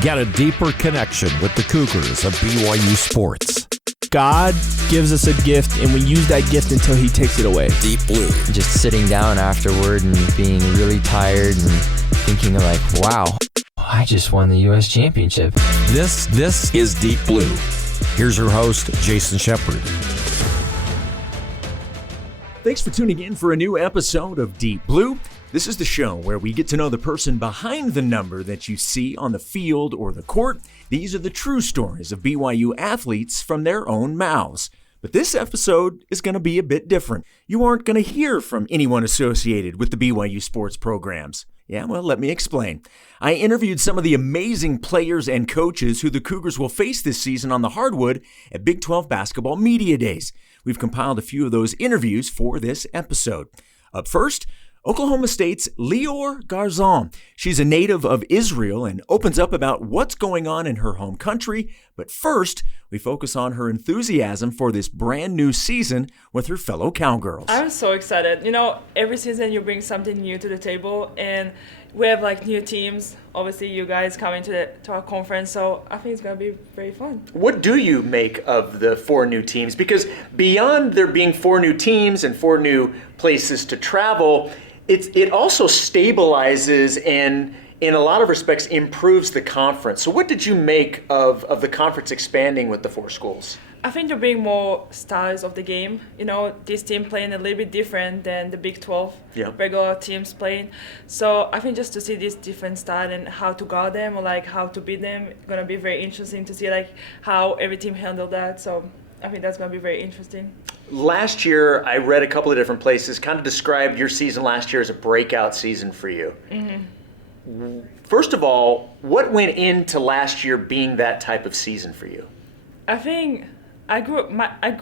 Get a deeper connection with the Cougars of BYU sports. God gives us a gift, and we use that gift until he takes it away. Deep Blue. Just sitting down afterward and being really tired and thinking like, wow, I just won the U.S. championship. This is Deep Blue. Here's your host, Jason Shepard. Thanks for tuning in for a new episode of Deep Blue. This is the show where we get to know the person behind the number that you see on the field or the court. These are the true stories of BYU athletes from their own mouths. But this episode is going to be a bit different. You aren't going to hear from anyone associated with the BYU sports programs. Yeah, well, let me explain. I interviewed some of the amazing players and coaches who the Cougars will face this season on the hardwood at Big 12 Basketball Media Days. We've compiled a few of those interviews for this episode. Up first, Oklahoma State's Lior Garzon. She's a native of Israel and opens up about what's going on in her home country. But first, we focus on her enthusiasm for this brand new season with her fellow Cowgirls. I'm so excited. You know, every season you bring something new to the table, and we have like new teams. Obviously, you guys coming to our conference, so I think it's going to be very fun. What do you make of the 4 new teams? Because beyond there being 4 new teams and 4 new places to travel, it also stabilizes and in a lot of respects improves the conference. So what did you make of the conference expanding with the 4 schools? I think they're bringing more styles of the game. You know, this team playing a little bit different than the Big 12 regular teams playing. So I think just to see this different style and how to guard them or like how to beat them, it's going to be very interesting to see like how every team handled that. So I think that's going to be very interesting. Last year, I read a couple of different places, kind of described your season last year as a breakout season for you. Mm-hmm. First of all, what went into last year being that type of season for you? I think I grew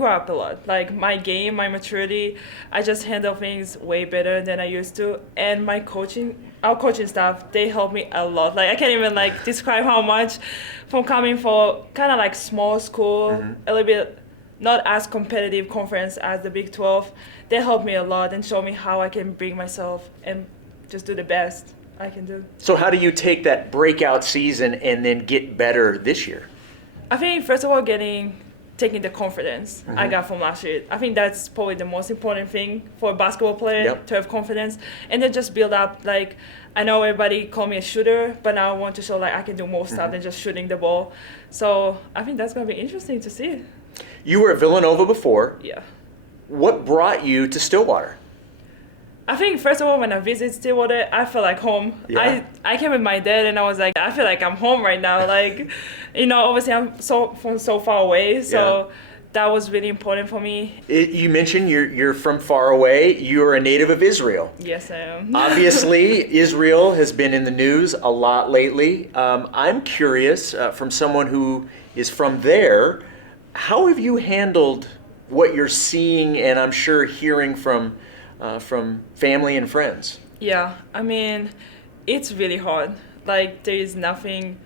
up a lot. Like my game, my maturity, I just handle things way better than I used to. And our coaching staff, they helped me a lot. Like I can't even like describe how much from coming from kind of like small school, a little bit not as competitive conference as the Big 12. They helped me a lot and showed me how I can bring myself and just do the best I can do. So how do you take that breakout season and then get better this year? I think first of all, taking the confidence I got from last year. I think that's probably the most important thing for a basketball player, to have confidence. And then just build up, like, I know everybody call me a shooter, but now I want to show like I can do more stuff than just shooting the ball. So I think that's going to be interesting to see. You were at Villanova before. Yeah. What brought you to Stillwater? I think first of all, when I visited Stillwater, I felt like home. Yeah. I came with my dad and I was like, I feel like I'm home right now. Like, you know, obviously I'm from so far away, so that was really important for me. You mentioned you're from far away. You're a native of Israel. Yes, I am. Obviously, Israel has been in the news a lot lately. I'm curious, from someone who is from there, how have you handled what you're seeing and I'm sure hearing from family and friends? Yeah, I mean, it's really hard. Like, there is nothing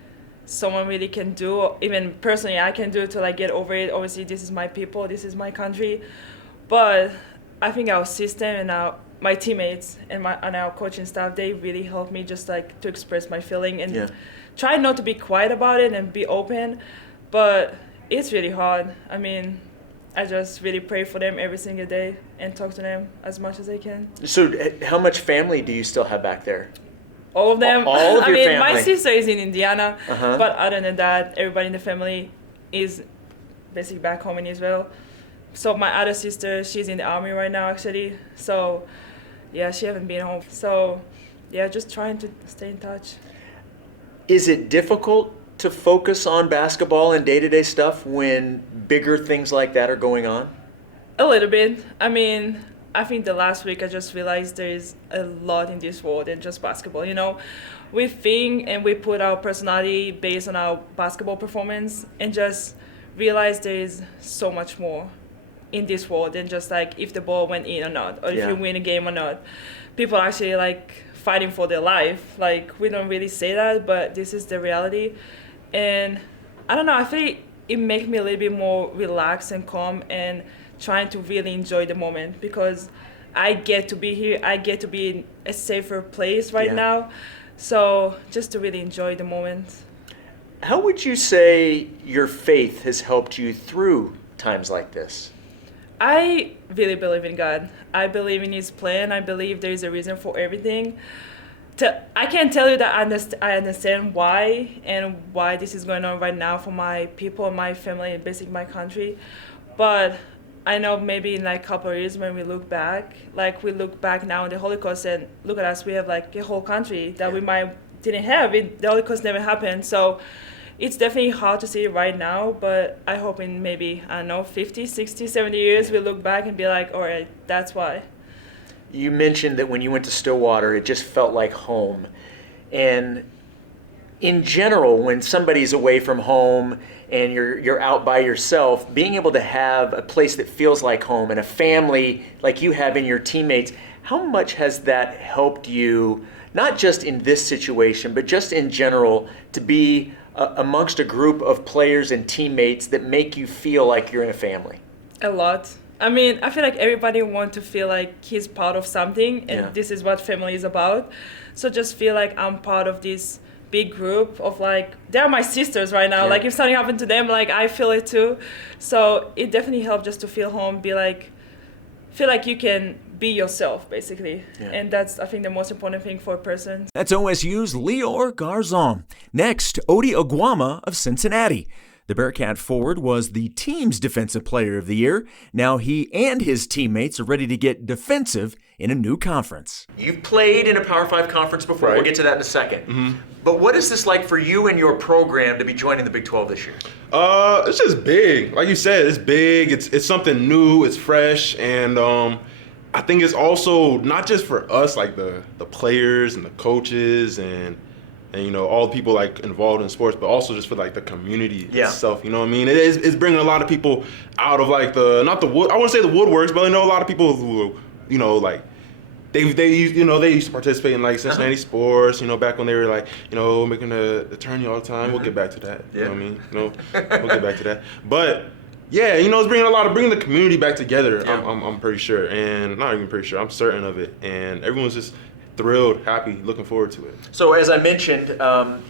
someone really can do, even personally I can do to like get over it. Obviously, this is my people, this is my country. But I think our system and my teammates and our coaching staff, they really helped me just like to express my feeling and try not to be quiet about it and be open. But it's really hard. I mean, I just really pray for them every single day and talk to them as much as I can. So how much family do you still have back there? All of them. All of your family? My sister is in Indiana, but other than that, everybody in the family is basically back home in Israel. So my other sister, she's in the army right now actually. So yeah, she hasn't been home. So yeah, just trying to stay in touch. Is it difficult to focus on basketball and day-to-day stuff when bigger things like that are going on? A little bit. I mean, I think the last week I just realized there is a lot in this world than just basketball. You know, we think and we put our personality based on our basketball performance and just realize there is so much more in this world than just like if the ball went in or not, or if you win a game or not. People are actually like fighting for their life. Like, we don't really say that, but this is the reality. And I don't know, I feel it makes me a little bit more relaxed and calm and trying to really enjoy the moment because I get to be here. I get to be in a safer place right now. So just to really enjoy the moment. How would you say your faith has helped you through times like this? I really believe in God. I believe in His plan. I believe there is a reason for everything. I can't tell you that I understand why and why this is going on right now for my people, my family, and basically my country. But I know maybe in like a couple of years when we look back now on the Holocaust and look at us, we have like a whole country that we didn't have. The Holocaust never happened. So it's definitely hard to see right now, but I hope in maybe, 50, 60, 70 years, we look back and be like, all right, that's why. You mentioned that when you went to Stillwater, it just felt like home. And in general, when somebody's away from home and you're out by yourself, being able to have a place that feels like home and a family like you have in your teammates, how much has that helped you, not just in this situation, but just in general, to be amongst a group of players and teammates that make you feel like you're in a family? A lot. I mean, I feel like everybody wants to feel like he's part of something, and this is what family is about. So just feel like I'm part of this big group of like, they're my sisters right now. Like if something happened to them, like I feel it too. So it definitely helped just to feel home, feel like you can be yourself, basically. And that's, I think, the most important thing for a person. That's OSU's Lior Garzon. Next, Ody Oguama of Cincinnati. The Bearcat forward was the team's Defensive Player of the Year. Now he and his teammates are ready to get defensive in a new conference. You've played in a Power 5 conference before. Right. We'll get to that in a second. Mm-hmm. But what is this like for you and your program to be joining the Big 12 this year? It's just big. Like you said, it's big. It's something new. It's fresh. And I think it's also not just for us, like the players and the coaches and all the people like involved in sports, but also just for like the community itself. You know what I mean? It's bringing a lot of people out of like I wouldn't say the woodworks, but a lot of people who like they used to participate in like Cincinnati sports. Back when they were like making the tourney all the time. We'll get back to that. You know what I mean? We'll get back to that. But yeah, it's bringing the community back together. Yeah. I'm pretty sure, and not even pretty sure. I'm certain of it, and everyone's just thrilled, happy, looking forward to it. So as I mentioned,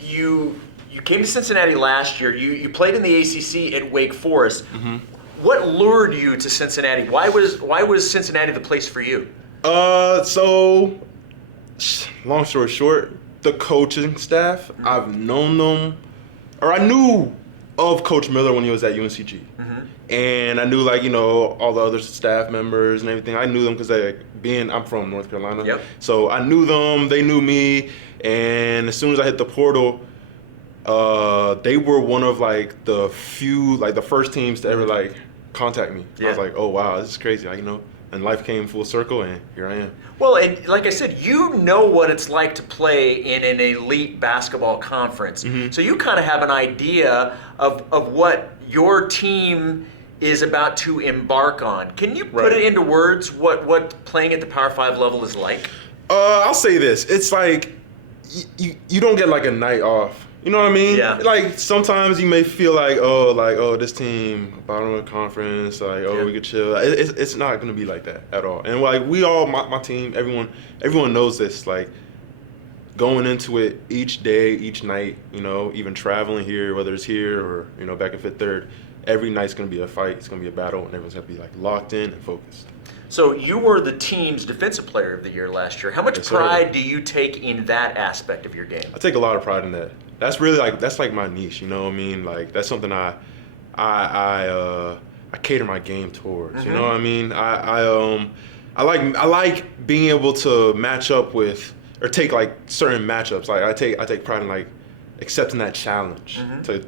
you came to Cincinnati last year. You played in the ACC at Wake Forest. Mm-hmm. What lured you to Cincinnati? Why was Cincinnati the place for you? So long story short, the coaching staff, I've known them, or I knew of Coach Miller when he was at UNCG. Mm-hmm. And I knew all the other staff members and everything. I knew them because I'm from North Carolina. Yep. So I knew them, they knew me, and as soon as I hit the portal, they were one of the few, the first teams to ever contact me. Yeah. I was like, oh wow, this is crazy, and life came full circle, and here I am. Well, and like I said, you know what it's like to play in an elite basketball conference. Mm-hmm. So you kind of have an idea of what your team is about to embark on. Can you put it into words what playing at the Power 5 level is like? I'll say this. It's like you don't get a night off. You know what I mean? Yeah. Sometimes you may feel this team, bottom of the conference, we could chill. It's not going to be like that at all. And we all, my team, everyone knows this. Going into it each day, each night, even traveling here, whether it's here or, back in Fifth Third, every night's going to be a fight. It's going to be a battle, and everyone's going to be locked in and focused. So you were the team's Defensive Player of the Year last year. How much pride do you take in that aspect of your game? I take a lot of pride in that. That's really that's my niche. You know what I mean? That's something I cater my game towards. Mm-hmm. You know what I mean? I like being able to match up with or take certain matchups. I take pride in accepting that challenge to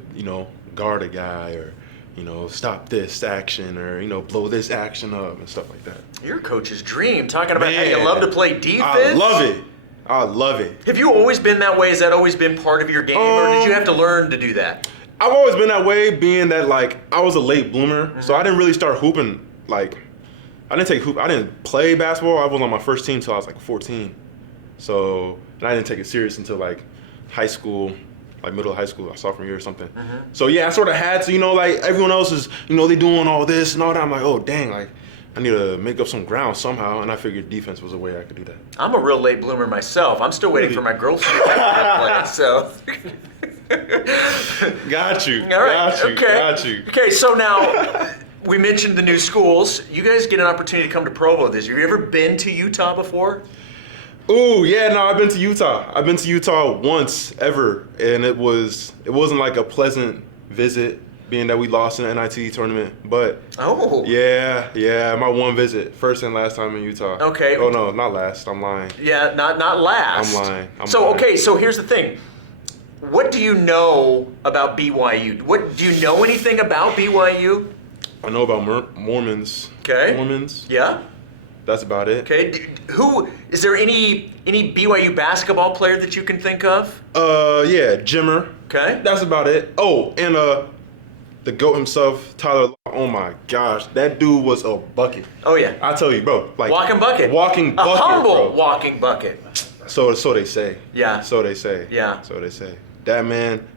guard a guy or stop this action or, blow this action up and stuff like that. Your coach's dream, talking about how you love to play defense. I love it. Have you always been that way? Has that always been part of your game, or did you have to learn to do that? I've always been that way, being that, I was a late bloomer, so I didn't really start hooping, I didn't play basketball. I was on my first team until I was, 14. So, and I didn't take it serious until, high school, middle of high school, sophomore year or something. Mm-hmm. So yeah, I sort of had to, everyone else is, they doing all this and all that. I'm like, oh dang, I need to make up some ground somehow, and I figured defense was a way I could do that. I'm a real late bloomer myself. I'm still waiting for my girls to get back to play, so. Got you. All right. Got you. Okay. Got you. Okay, so now we mentioned the new schools. You guys get an opportunity to come to Provo this year. Have you ever been to Utah before? Ooh, yeah, no, I've been to Utah. I've been to Utah once ever, and it wasn't like a pleasant visit, being that we lost in the NIT tournament. But yeah, my one visit, first and last time in Utah. Okay. Oh no, not last. I'm lying. Yeah, not last. I'm lying. Okay, so here's the thing. What do you know about BYU? Do you know anything about BYU? I know about Mormons. Okay. Mormons. Yeah. That's about it. Okay. Who is there any BYU basketball player that you can think of? Yeah, Jimmer. Okay. That's about it. Oh, and the GOAT himself, Tyler. Oh my gosh, that dude was a bucket. Oh yeah. I tell you, bro. Like walking bucket. Walking bucket. A humble bro. walking bucket. So they say. Yeah. So they say. Yeah. So they say. That man,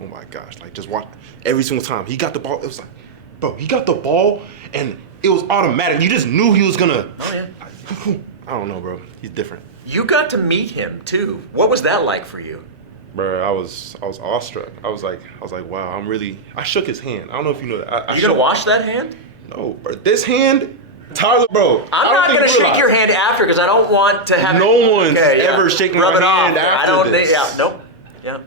oh my gosh, like just watch every single time he got the ball. It was like, bro, he got the ball and it was automatic. You just knew he was gonna. Oh yeah. I don't know, bro. He's different. You got to meet him too. What was that like for you? Bro, I was awestruck. I was like, wow, I shook his hand. I don't know if you know that. You gonna wash that hand? No, bro. This hand, Tyler, bro. I'm not gonna shake your hand after because I don't want to have no one's ever shaken my hand after this. Yeah, nope. Yeah.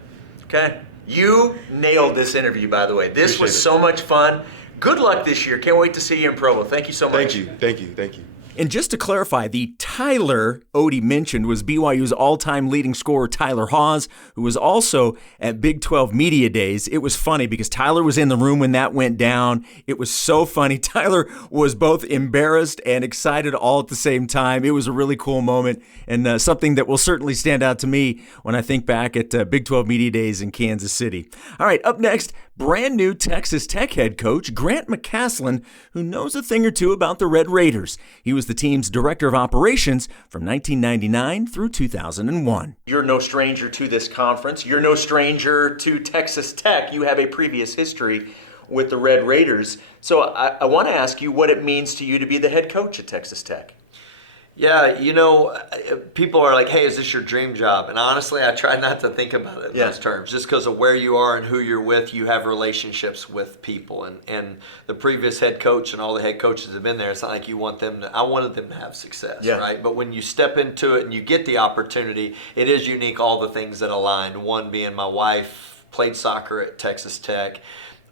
Okay. You nailed this interview, by the way. This was so much fun. Good luck this year. Can't wait to see you in Provo. Thank you so much. Thank you. And just to clarify, the Tyler Ody mentioned was BYU's all-time leading scorer, Tyler Hawes, who was also at Big 12 Media Days. It was funny because Tyler was in the room when that went down. It was so funny. Tyler was both embarrassed and excited all at the same time. It was a really cool moment and something that will certainly stand out to me when I think back at Big 12 Media Days in Kansas City. All right, up next, brand new Texas Tech head coach Grant McCasland, who knows a thing or two about the Red Raiders. He was the team's director of operations from 1999 through 2001. You're no stranger to this conference. You're no stranger to Texas Tech. You have a previous history with the Red Raiders. So I want to ask you what it means to you to be the head coach at Texas Tech. Yeah, people are like, hey, is this your dream job? And honestly, I try not to think about it in those terms. Just because of where you are and who you're with, you have relationships with people. And the previous head coach and all the head coaches have been there. It's not like you want them I wanted them to have success, right? But when you step into it and you get the opportunity, it is unique, all the things that aligned. One being my wife played soccer at Texas Tech.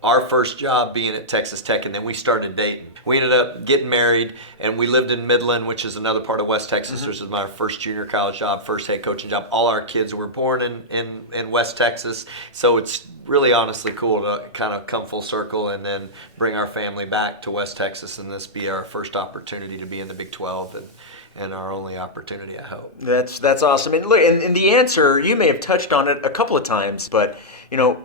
Our first job being at Texas Tech, and then we started dating. We ended up getting married, and we lived in Midland, which is another part of West Texas. This was my first junior college job, first head coaching job. All our kids were born in West Texas, so it's really honestly cool to kind of come full circle and then bring our family back to West Texas, and this be our first opportunity to be in the Big 12 and our only opportunity, I hope. That's awesome. And look, and the answer, you may have touched on it a couple of times, but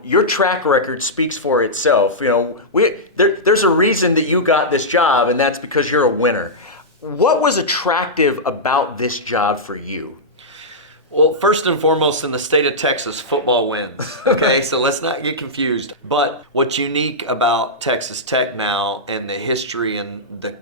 your track record speaks for itself. There's a reason that you got this job, and that's because you're a winner. What was attractive about this job for you? Well, first and foremost, in the state of Texas, football wins, okay? So let's not get confused. But what's unique about Texas Tech now and the history and the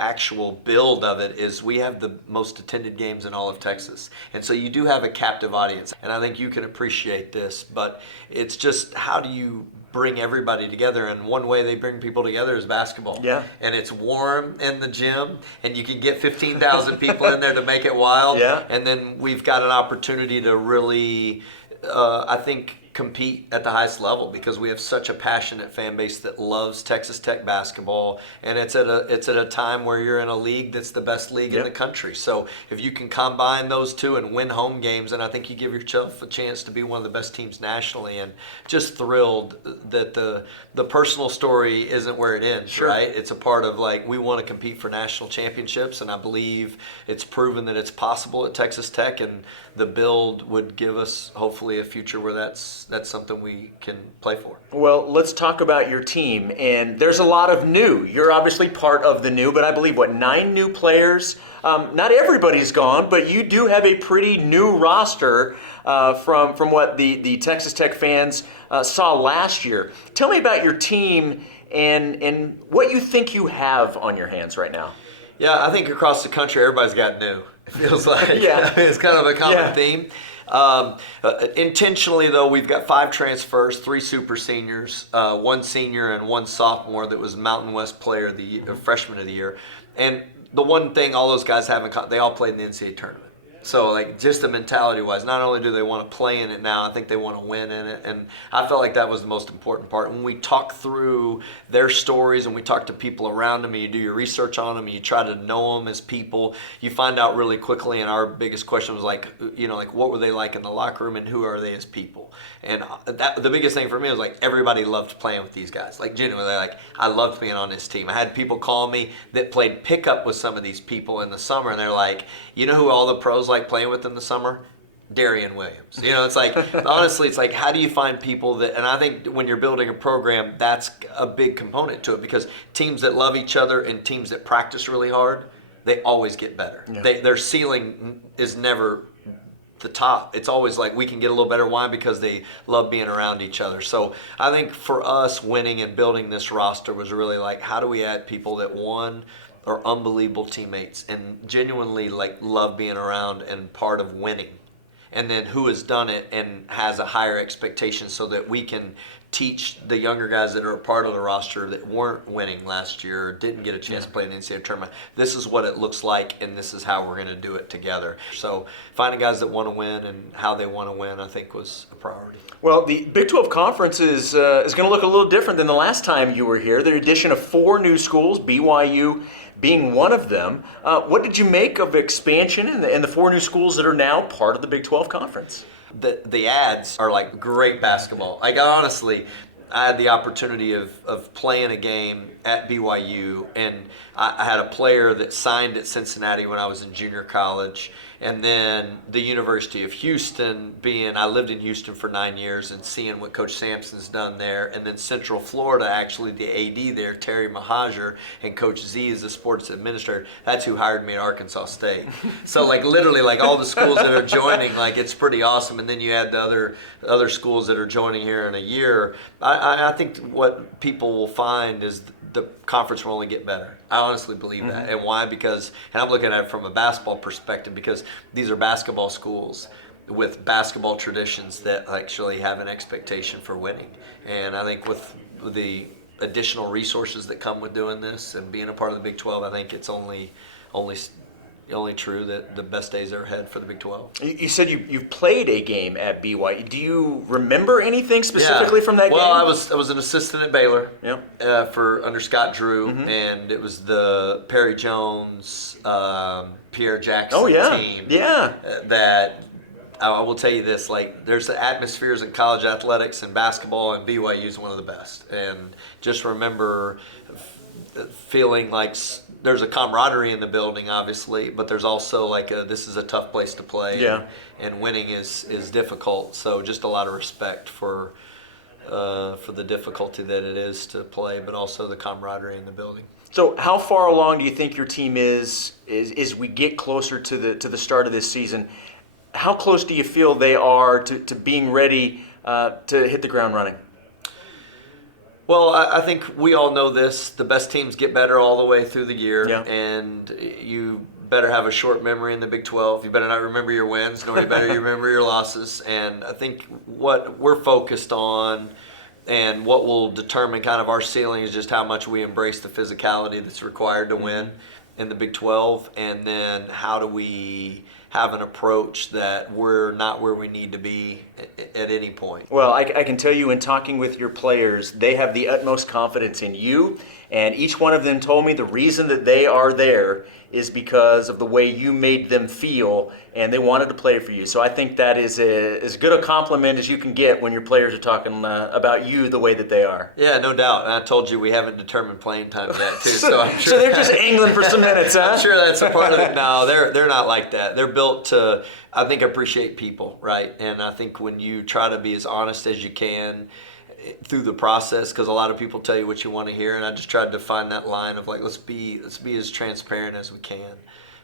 actual build of it is we have the most attended games in all of Texas. And so you do have a captive audience. And I think you can appreciate this, but it's just how do you bring everybody together, and one way they bring people together is basketball. Yeah. And it's warm in the gym, and you can get 15,000 people in there to make it wild. Yeah. And then we've got an opportunity to really, I think, compete at the highest level because we have such a passionate fan base that loves Texas Tech basketball, and it's at a time where you're in a league that's the best league in the country. So if you can combine those two and win home games, and I think you give yourself a chance to be one of the best teams nationally. And just thrilled that the personal story isn't where it ends, right? It's a part of we want to compete for national championships, and I believe it's proven that it's possible at Texas Tech, and the build would give us hopefully a future where that's something we can play for. Well, let's talk about your team. And there's a lot of new. You're obviously part of the new, but I believe, 9 new players? Not everybody's gone, but you do have a pretty new roster from what the Texas Tech fans saw last year. Tell me about your team and what you think you have on your hands right now. Yeah, I think across the country, everybody's got new. It feels like it's kind of a common theme. Intentionally, though, we've got 5 transfers, 3 super seniors, 1 senior and 1 sophomore that was Mountain West Player of the Year, Freshman of the Year. And the one thing all those guys have in common, they all played in the NCAA tournament. So, like, just the mentality-wise, not only do they want to play in it now, I think they want to win in it. And I felt like that was the most important part. When we talk through their stories and we talk to people around them, and you do your research on them, and you try to know them as people, you find out really quickly. And our biggest question was, like, what were they like in the locker room, and who are they as people? And the biggest thing for me was, like, everybody loved playing with these guys. Like, genuinely, like, I loved being on this team. I had people call me that played pickup with some of these people in the summer, and they're like, you know who all the pros like playing with in the summer? Darian Williams. It's like, honestly, it's like, how do you find people that, and I think when you're building a program, that's a big component to it, because teams that love each other and teams that practice really hard, they always get better. Yeah. Their ceiling is never the top. It's always like, we can get a little better. Why? Because they love being around each other. So I think for us, winning and building this roster was really like, how do we add people that, one, are unbelievable teammates and genuinely like love being around and part of winning, and then who has done it and has a higher expectation, so that we can teach the younger guys that are a part of the roster that weren't winning last year or didn't get a chance to play in the NCAA tournament. This is what it looks like, and this is how we're going to do it together. So finding guys that want to win and how they want to win, I think, was a priority. Well, the Big 12 Conference is going to look a little different than the last time you were here. The addition of 4 new schools, BYU being one of them. What did you make of expansion and the 4 new schools that are now part of the Big 12 Conference? The ads are like great basketball. Like, honestly, I had the opportunity of playing a game at BYU, and I had a player that signed at Cincinnati when I was in junior college. And then the University of Houston, I lived in Houston for 9 years, and seeing what Coach Sampson's done there. And then Central Florida, actually, the AD there, Terry Mahajer, and Coach Z is the sports administrator. That's who hired me at Arkansas State. So, like, literally, like, all the schools that are joining, like, it's pretty awesome. And then you add the other schools that are joining here in a year. I think what people will find is the conference will only get better. I honestly believe that. And why? Because, and I'm looking at it from a basketball perspective, because these are basketball schools with basketball traditions that actually have an expectation for winning. And I think with the additional resources that come with doing this and being a part of the Big 12, I think it's only true that the best days are ahead for the Big 12. You said you've played a game at BYU. Do you remember anything specifically from that game? Well, I was an assistant at Baylor. Yep. For under Scott Drew, and it was the Perry Jones, Pierre Jackson team. Yeah. That I will tell you this: like, there's atmospheres in college athletics and basketball, and BYU is one of the best. And just remember feeling like there's a camaraderie in the building, obviously, but there's also like this is a tough place to play, and winning is difficult. So just a lot of respect for the difficulty that it is to play, but also the camaraderie in the building. So how far along do you think your team is we get closer to the start of this season? How close do you feel they are to being ready to hit the ground running? Well, I think we all know this. The best teams get better all the way through the year, and you better have a short memory in the Big 12. You better not remember your wins, nor you better remember your losses. And I think what we're focused on and what will determine kind of our ceiling is just how much we embrace the physicality that's required to win in the Big 12, and then how do we have an approach that we're not where we need to be at any point. Well, I can tell you in talking with your players, they have the utmost confidence in you, and each one of them told me the reason that they are there is because of the way you made them feel, and they wanted to play for you. So I think that is as good a compliment as you can get when your players are talking about you the way that they are. Yeah, no doubt. And I told you we haven't determined playing time yet, too. So I'm sure so they're just angling for some minutes, huh? I'm sure that's a part of it. No, they're not like that. They're built to, I think, appreciate people, right? And I think when you try to be as honest as you can through the process, because a lot of people tell you what you want to hear, and I just tried to find that line of like, let's be as transparent as we can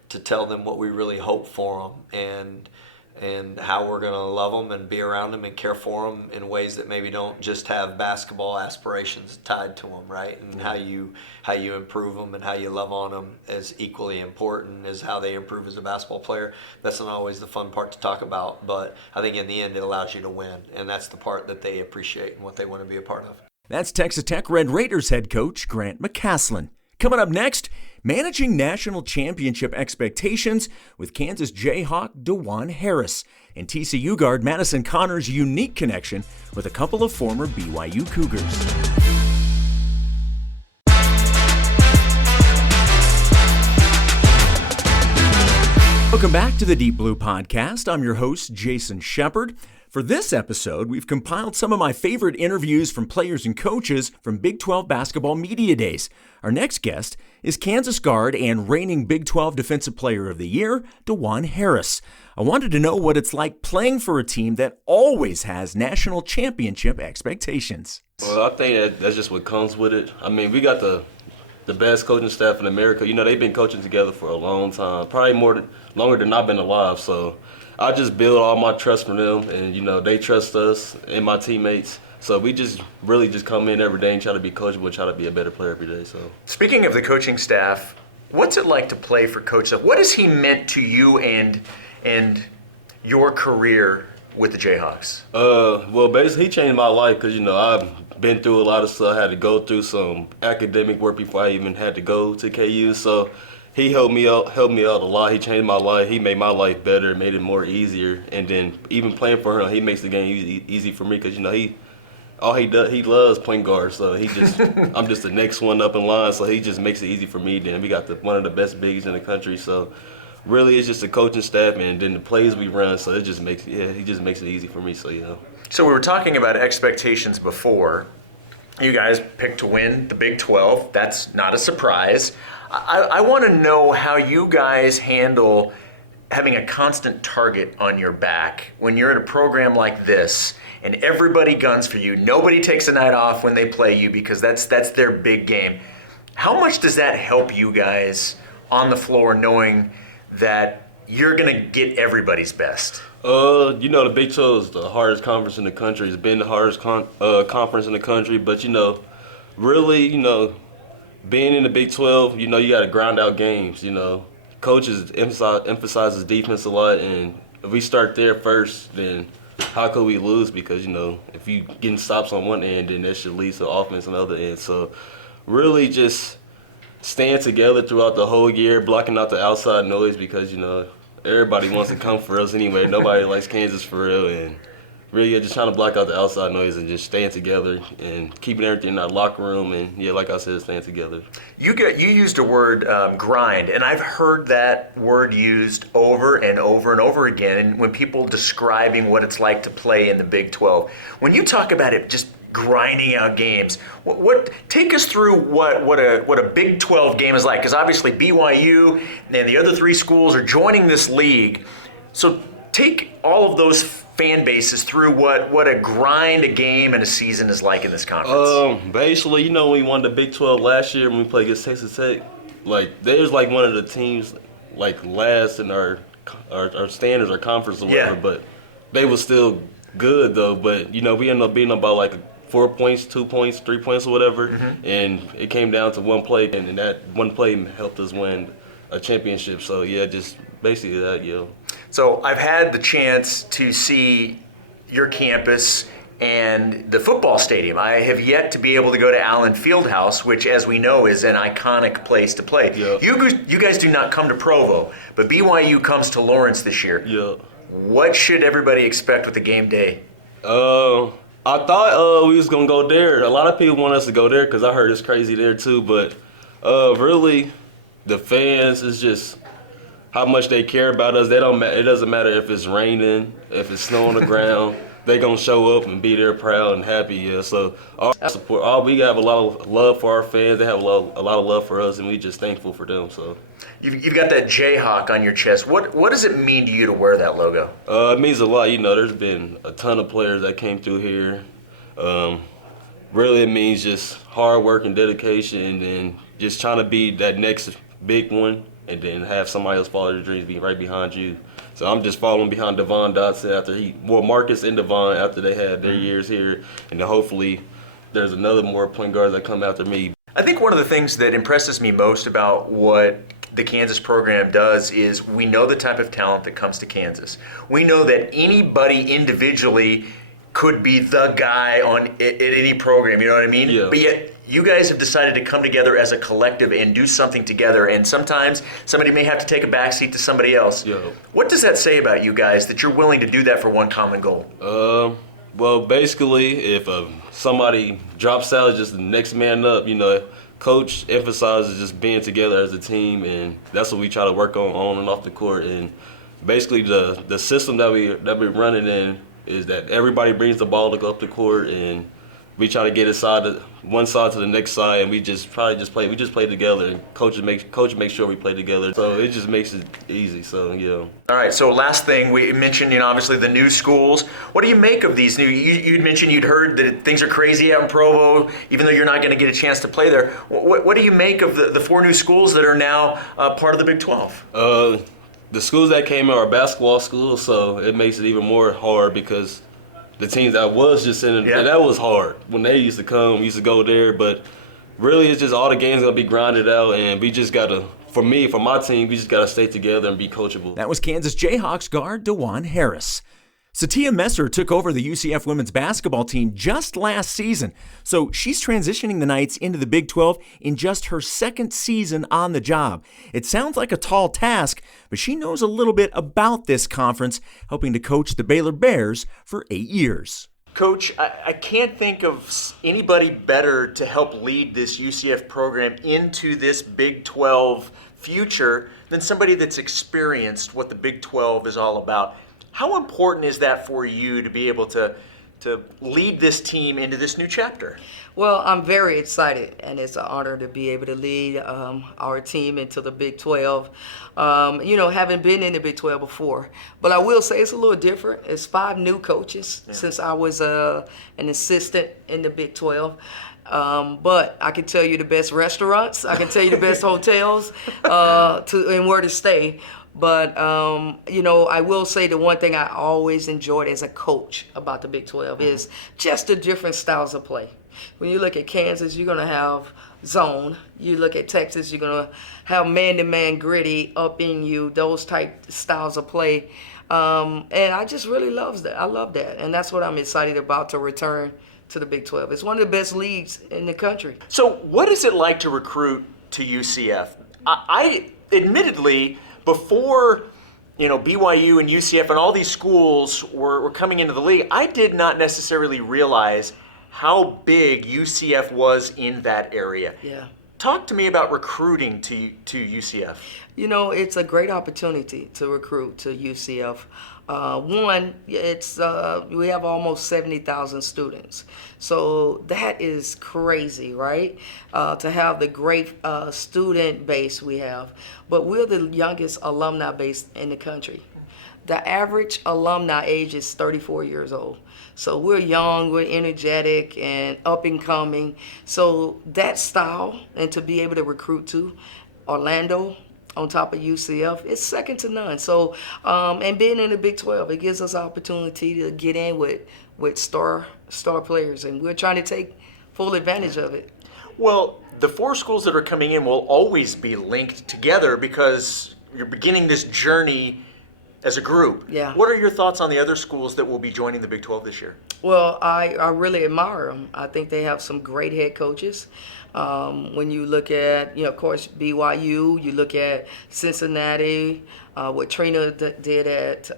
to tell them what we really hope for them. And and how we're going to love them and be around them and care for them in ways that maybe don't just have basketball aspirations tied to them, right? And how you improve them and how you love on them is equally important as how they improve as a basketball player. That's not always the fun part to talk about, but I think in the end it allows you to win, and that's the part that they appreciate and what they want to be a part of. That's Texas Tech Red Raiders head coach Grant McCasland. Coming up next, managing national championship expectations with Kansas Jayhawk Dajuan Harris and TCU guard Madison Conner's unique connection with a couple of former BYU Cougars. Welcome back to the Deep Blue Podcast. I'm your host, Jason Shepard. For this episode, we've compiled some of my favorite interviews from players and coaches from Big 12 basketball media days. Our next guest is Kansas guard and reigning Big 12 Defensive Player of the Year, Dajuan Harris. I wanted to know what it's like playing for a team that always has national championship expectations. Well, I think that's just what comes with it. I mean, we got the best coaching staff in America. You know, they've been coaching together for a long time, probably longer than I've been alive. So I just build all my trust from them, and, you know, they trust us and my teammates. So we just really just come in every day and try to be coachable and try to be a better player every day. So, speaking of the coaching staff, what's it like to play for Coach Seth? What has he meant to you and your career with the Jayhawks? Well, basically, he changed my life because, you know, I've been through a lot of stuff. I had to go through some academic work before I even had to go to KU. So he helped me out a lot. He changed my life. He made my life better, made it more easier. And then even playing for him, he makes the game easy for me because, you know, he loves point guard. So I'm just the next one up in line. So he just makes it easy for me. Then we got one of the best bigs in the country. So really, it's just the coaching staff and then the plays we run. So he just makes it easy for me. So, yeah. So we were talking about expectations before. You guys picked to win the Big 12. That's not a surprise. I want to know how you guys handle having a constant target on your back when you're in a program like this and everybody guns for you. Nobody takes a night off when they play you because that's their big game. How much does that help you guys on the floor knowing that you're going to get everybody's best? You know, the Big 12 is the hardest conference in the country. It's been the hardest conference in the country. But, you know, really, you know, being in the Big 12, you know, you got to grind out games, you know. Coaches emphasizes defense a lot, and if we start there first, then how could we lose? Because, you know, if you getting stops on one end, then that should lead to offense on the other end. So really just staying together throughout the whole year, blocking out the outside noise because, you know, everybody wants to come for us anyway. Nobody likes Kansas for real, and really just trying to block out the outside noise and just staying together and keeping everything in our locker room and, yeah, like I said, staying together. You used a word, grind, and I've heard that word used over and over and over again and when people describing what it's like to play in the Big 12. When you talk about it just grinding out games, what take us through what a Big 12 game is like, because obviously BYU and the other three schools are joining this league. So take all of those fan bases through what a grind a game and a season is like in this conference. Basically, you know, when we won the Big 12 last year when we played against Texas Tech, like there's like one of the teams like last in our standards, our conference or whatever, but they were still good though. But, you know, we ended up beating them by like 4 points, 2 points, 3 points or whatever, and it came down to one play, and that one play helped us win a championship. So, yeah, just basically that, yeah. So I've had the chance to see your campus and the football stadium. I have yet to be able to go to Allen Fieldhouse, which, as we know, is an iconic place to play. Yeah. You guys do not come to Provo, but BYU comes to Lawrence this year. Yeah. What should everybody expect with the game day? I thought we was going to go there. A lot of people want us to go there because I heard it's crazy there too. But really, the fans is just how much they care about us. It doesn't matter if it's raining, if it's snow on the ground. They gonna show up and be there proud and happy. Yeah. So our support, we have a lot of love for our fans. They have a lot of love for us, and we just thankful for them. So you've got that Jayhawk on your chest. What does it mean to you to wear that logo? It means a lot. You know, there's been a ton of players that came through here. Really, it means just hard work and dedication, and just trying to be that next big one and then have somebody else follow their dreams, be right behind you. So I'm just following behind Devon Dotson Marcus and Devon after they had their years here, and then hopefully there's another more point guards that come after me. I think one of the things that impresses me most about what the Kansas program does is we know the type of talent that comes to Kansas. We know that anybody individually could be the guy at any program, you know what I mean? Yeah. But yet you guys have decided to come together as a collective and do something together, and sometimes somebody may have to take a backseat to somebody else. Yeah. What does that say about you guys, that you're willing to do that for one common goal? Well, basically, if somebody drops out, it's just the next man up. You know, Coach emphasizes just being together as a team, and that's what we try to work on and off the court. And basically, the system that we're running in is that everybody brings the ball up the court, and we try to get one side to the next side, and we just play together, and coach makes sure we play together. So it just makes it easy. So yeah. All right. So last thing we mentioned, obviously the new schools. What do you make of these new? You'd mentioned you'd heard that things are crazy out in Provo, even though you're not going to get a chance to play there. What do you make of the 4 new schools that are now part of the Big 12? The schools that came in are basketball schools, so it makes it even more hard because the teams that was just in, that was hard. When they used to come, we used to go there, but really it's just all the games going to be grinded out, and we just got to, for my team, we just got to stay together and be coachable. That was Kansas Jayhawks guard Dajuan Harris. Sytia Messer took over the UCF women's basketball team just last season, so she's transitioning the Knights into the Big 12 in just her second season on the job. It sounds like a tall task, but she knows a little bit about this conference, helping to coach the Baylor Bears for 8 years. Coach, I can't think of anybody better to help lead this UCF program into this Big 12 future than somebody that's experienced what the Big 12 is all about. How important is that for you to be able to lead this team into this new chapter? Well, I'm very excited, and it's an honor to be able to lead our team into the Big 12. Having been in the Big 12 before, but I will say it's a little different. It's 5 new coaches since I was an assistant in the Big 12. But I can tell you the best restaurants, I can tell you the best hotels, and where to stay. But, I will say the one thing I always enjoyed as a coach about the Big 12 is just the different styles of play. When you look at Kansas, you're going to have zone. You look at Texas, you're going to have man-to-man gritty up in you, those type styles of play. And I just really love that. I love that. And that's what I'm excited about to return to the Big 12. It's one of the best leagues in the country. So what is it like to recruit to UCF? I admittedly, before BYU and UCF and all these schools were coming into the league, I did not necessarily realize how big UCF was in that area. Yeah. Talk to me about recruiting to UCF. It's a great opportunity to recruit to UCF. We have almost 70,000 students. So that is crazy, right? To have the great student base we have. But we're the youngest alumni base in the country. The average alumni age is 34 years old. So we're young, we're energetic, and up and coming. So that style, and to be able to recruit to Orlando, on top of UCF, it's second to none. So, and being in the Big 12, it gives us opportunity to get in with star players, and we're trying to take full advantage of it. Well, the 4 schools that are coming in will always be linked together because you're beginning this journey as a group. Yeah. What are your thoughts on the other schools that will be joining the Big 12 this year? Well, I really admire them. I think they have some great head coaches. When you look at, of course, BYU, you look at Cincinnati, what Trina did at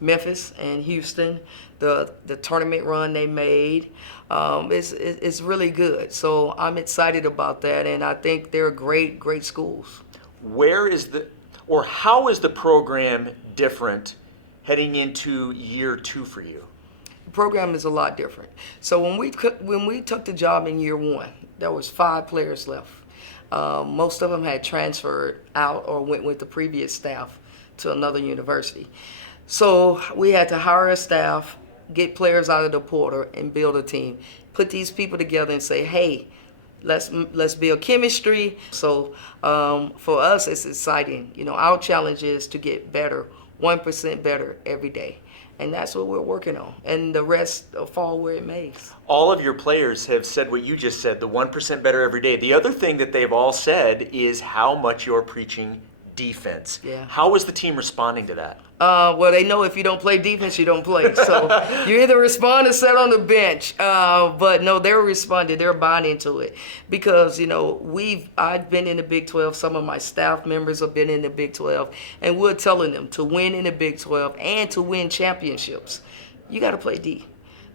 Memphis and Houston, the tournament run they made, it's really good. So I'm excited about that, and I think they're great schools. How is the program different heading into year 2 for you? The program is a lot different. So when we took the job in year 1, there was 5 players left. Most of them had transferred out or went with the previous staff to another university. So we had to hire a staff, get players out of the portal, and build a team. Put these people together and say, hey, Let's build chemistry. So for us, it's exciting. You know, our challenge is to get better, 1% better every day. And that's what we're working on. And the rest will fall where it may. All of your players have said what you just said, the 1% better every day. The other thing that they've all said is how much you're preaching defense. Yeah. How is the team responding to that? Well, they know if you don't play defense, you don't play. So you either respond or sit on the bench. But no, they're responding. They're buying into it because, you know, I've been in the Big 12. Some of my staff members have been in the Big 12, and we're telling them to win in the Big 12 and to win championships, you got to play D.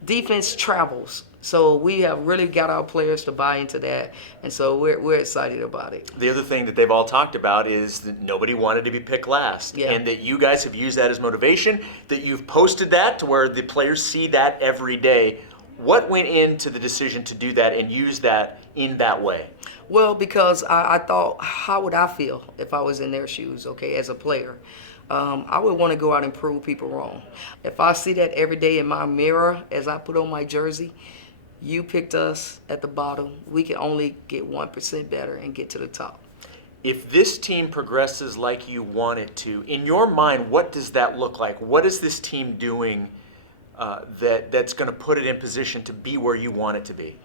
Defense travels. So we have really got our players to buy into that, and so we're excited about it. The other thing that they've all talked about is that nobody wanted to be picked last, yeah. and that you guys have used that as motivation, that you've posted that to where the players see that every day. What went into the decision to do that and use that in that way? Well, because I thought, how would I feel if I was in their shoes, okay, as a player? I would want to go out and prove people wrong. If I see that every day in my mirror as I put on my jersey, you picked us at the bottom. We can only get 1% better and get to the top. If this team progresses like you want it to, in your mind, what does that look like? What is this team doing that's going to put it in position to be where you want it to be?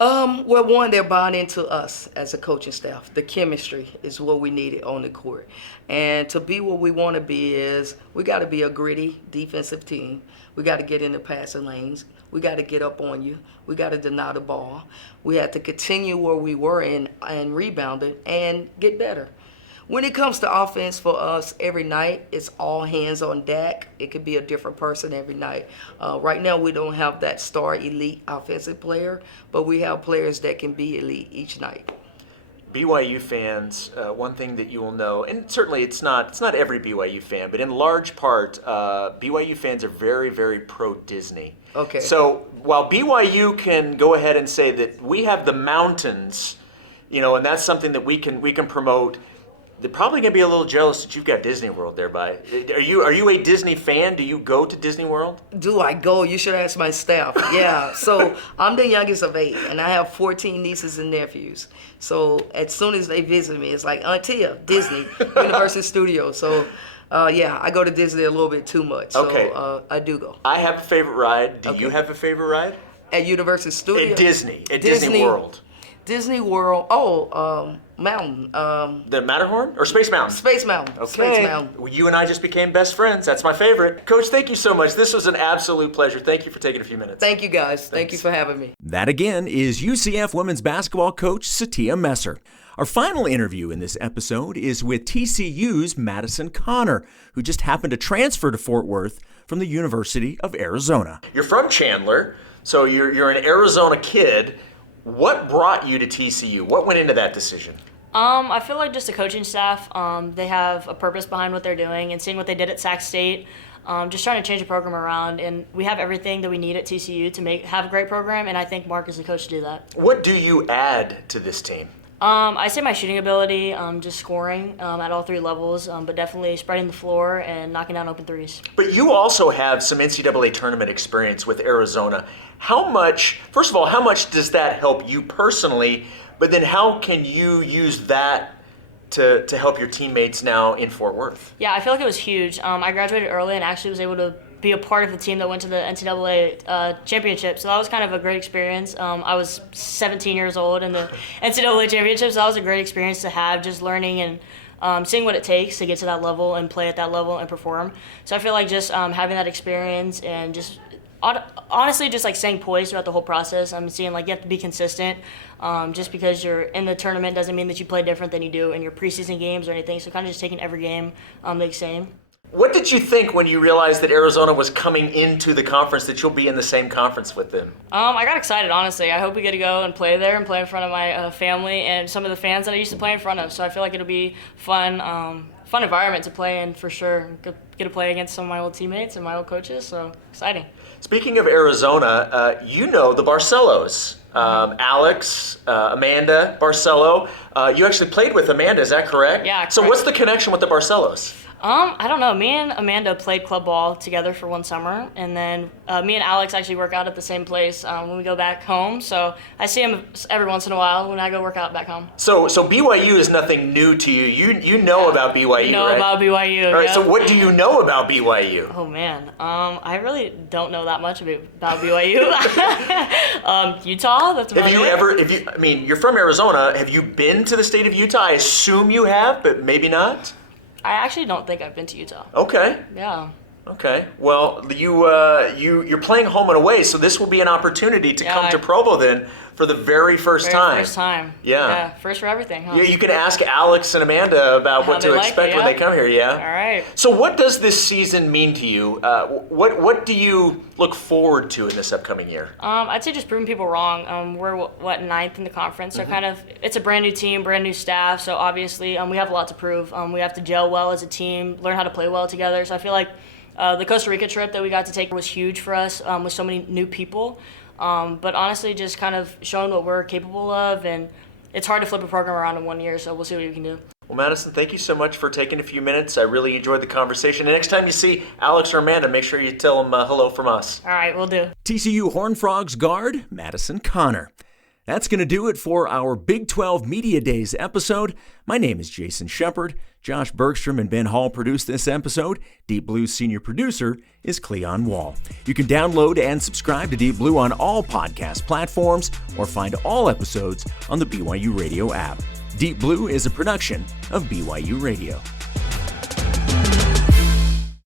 Well, one, they're buying into us as a coaching staff. The chemistry is what we needed on the court. And to be what we want to be is we got to be a gritty defensive team. We got to get in the passing lanes. We got to get up on you. We got to deny the ball. We had to continue where we were and rebound it and get better. When it comes to offense for us, every night, it's all hands on deck. It could be a different person every night. Right now, we don't have that star elite offensive player, but we have players that can be elite each night. BYU fans, one thing that you will know, and certainly it's not every BYU fan, but in large part, BYU fans are very, very pro-Disney. Okay. So while BYU can go ahead and say that we have the mountains, you know, and that's something that we can promote, they're probably going to be a little jealous that you've got Disney World there. Are you a Disney fan? Do you go to Disney World? Do I go? You should ask my staff. Yeah. So I'm the youngest of 8, and I have 14 nieces and nephews. So as soon as they visit me, it's like, Auntie, Disney, Universal Studios. So yeah, I go to Disney a little bit too much. Okay. So I do go. I have a favorite ride. Do you have a favorite ride? At Universal Studios? At Disney World. Disney World. Mountain. The Matterhorn or Space Mountain? Space Mountain. Okay. Space Mountain. Well, you and I just became best friends. That's my favorite. Coach, thank you so much. This was an absolute pleasure. Thank you for taking a few minutes. Thank you, guys. Thanks. Thank you for having me. That again is UCF women's basketball coach Sytia Messer. Our final interview in this episode is with TCU's Madison Conner, who just happened to transfer to Fort Worth from the University of Arizona. You're from Chandler, so you're an Arizona kid. What brought you to TCU? What went into that decision? I feel like just the coaching staff, they have a purpose behind what they're doing, and seeing what they did at Sac State, just trying to change the program around, and we have everything that we need at TCU to have a great program, and I think Mark is the coach to do that. What do you add to this team? I say my shooting ability, just scoring at all 3 levels, but definitely spreading the floor and knocking down open threes. But you also have some NCAA tournament experience with Arizona. First of all, how much does that help you personally? But then how can you use that to help your teammates now in Fort Worth? Yeah, I feel like it was huge. I graduated early and actually was able to be a part of the team that went to the NCAA championship. So that was kind of a great experience. I was 17 years old in the NCAA championship, so that was a great experience to have, just learning and seeing what it takes to get to that level and play at that level and perform. So I feel like just having that experience and just honestly just like staying poised throughout the whole process. I'm seeing like you have to be consistent. Just because you're in the tournament doesn't mean that you play different than you do in your preseason games or anything. So kind of just taking every game the same. What did you think when you realized that Arizona was coming into the conference, that you'll be in the same conference with them? I got excited, honestly. I hope we get to go and play there and play in front of my family and some of the fans that I used to play in front of. So I feel like it'll be fun environment to play in for sure. Get to play against some of my old teammates and my old coaches, so exciting. Speaking of Arizona, you know the Barcelos. Alex, Amanda Barcelo. You actually played with Amanda, is that correct? Yeah, correct. So what's the connection with the Barcelos? I don't know. Me and Amanda played club ball together for one summer, and then me and Alex actually work out at the same place when we go back home. So I see him every once in a while when I go work out back home. So BYU is nothing new to you. You know about BYU, right? About BYU. All right. Yeah. So what do you know about BYU? Oh man, I really don't know that much about BYU. Utah. That's about it. I mean, you're from Arizona. Have you been to the state of Utah? I assume you have, but maybe not. I actually don't think I've been to Utah. Okay. Yeah. Okay. Well, you're playing home and away, so this will be an opportunity to come to Provo then for the very first time. First time. Yeah. First for everything, huh? Yeah, you can ask Alex and Amanda about what to expect when they come here. Yeah. All right. So, what does this season mean to you? What do you look forward to in this upcoming year? I'd say just proving people wrong. We're ninth in the conference, so it's a brand new team, brand new staff. So obviously, we have a lot to prove. We have to gel well as a team, learn how to play well together. So I feel like the Costa Rica trip that we got to take was huge for us with so many new people. But honestly, just kind of showing what we're capable of, and it's hard to flip a program around in 1 year, so we'll see what we can do. Well, Madison, thank you so much for taking a few minutes. I really enjoyed the conversation. And next time you see Alex or Amanda, make sure you tell them hello from us. All right, we'll do. TCU Horned Frogs guard, Madison Conner. That's going to do it for our Big 12 Media Days episode. My name is Jason Shepard. Josh Bergstrom and Ben Hall produced this episode. Deep Blue's senior producer is Cleon Wall. You can download and subscribe to Deep Blue on all podcast platforms or find all episodes on the BYU Radio app. Deep Blue is a production of BYU Radio.